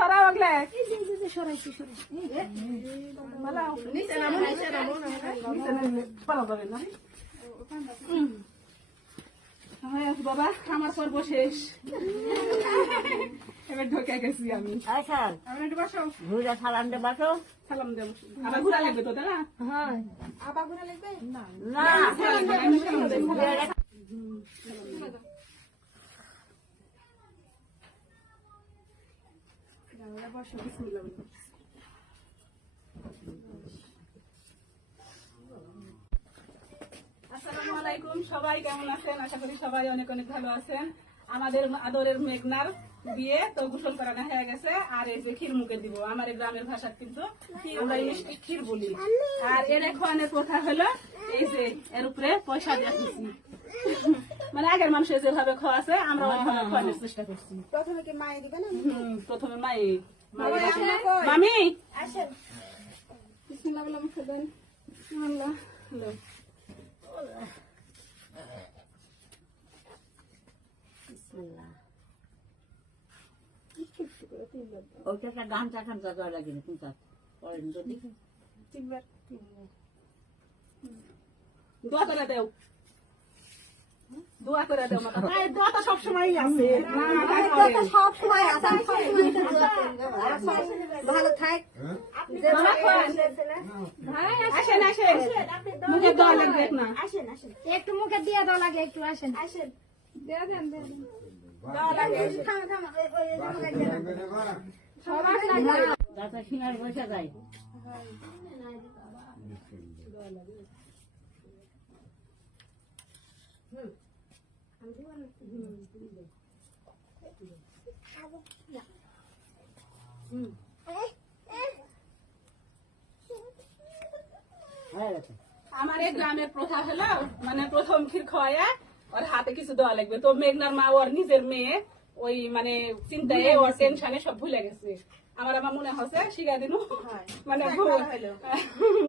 সরাও আগলে সরাইছি বাবা আমার পর্ব শেষ এবার ঢোকে গেছি আমি ঘুরে সালাম দে বাসো সালাম দেবো আবার ঘুরা লাগবে তো তারা হ্যাঁ আবার ঘুরে লাগবে না না আসসালামু আলাইকুম, সবাই কেমন আছেন? আশা করি সবাই অনেক অনেক ভালো আছেন। আমাদের আদরের মেঘনার বিয়ে তো গোসল করানো হয়ে গেছে। আর এই যে ক্ষীর মুখে দিব, আমার এই গ্রামের ভাষা কিন্তু আমরা এই মিষ্টি ক্ষীর বলি। আর এর খাওয়ানোর কথা হলো এই যে এর উপরে পয়সা দিয়ে দিচ্ছি, মানে আগের মানুষ যেভাবে খাওয়াছে আমরা ওইভাবে খাওয়ানোর চেষ্টা করছি। প্রথমে কি মায়ে দিবেন প্রথমে মামি আসেন বিসমিল্লাহ বলে মুখে দেন। আল্লাহ আল্লাহ। ওইটা একটা গামছা খামচা দেওয়া লাগে না কিন্তু করেন যদি দোয়া করে দেও, দোয়া করে দেও। দোয়া তো সবসময় আছে, সব সময় ভালো থাক আসেন আসেন, মুখে দেওয়া লাগবে না। আসেন আসেন একটু মুখে দিয়ে দেওয়া লাগে, একটু আসেন আসেন দিয়ে দেন দিয়ে দেন। যাতে সিনার বসে যায় আমার এই গ্রামের প্রথা হলো মানে প্রথম ক্ষীর খাওয়ায় ওর হাতে কিছু দেওয়া লাগবে। তো মেঘনার মা ওর নিজের মেয়ে ওই মানে চিন্তায় ওর টেনশনে সব ভুলে গেছে। আমার মনে হচ্ছে শিখা দিন মানে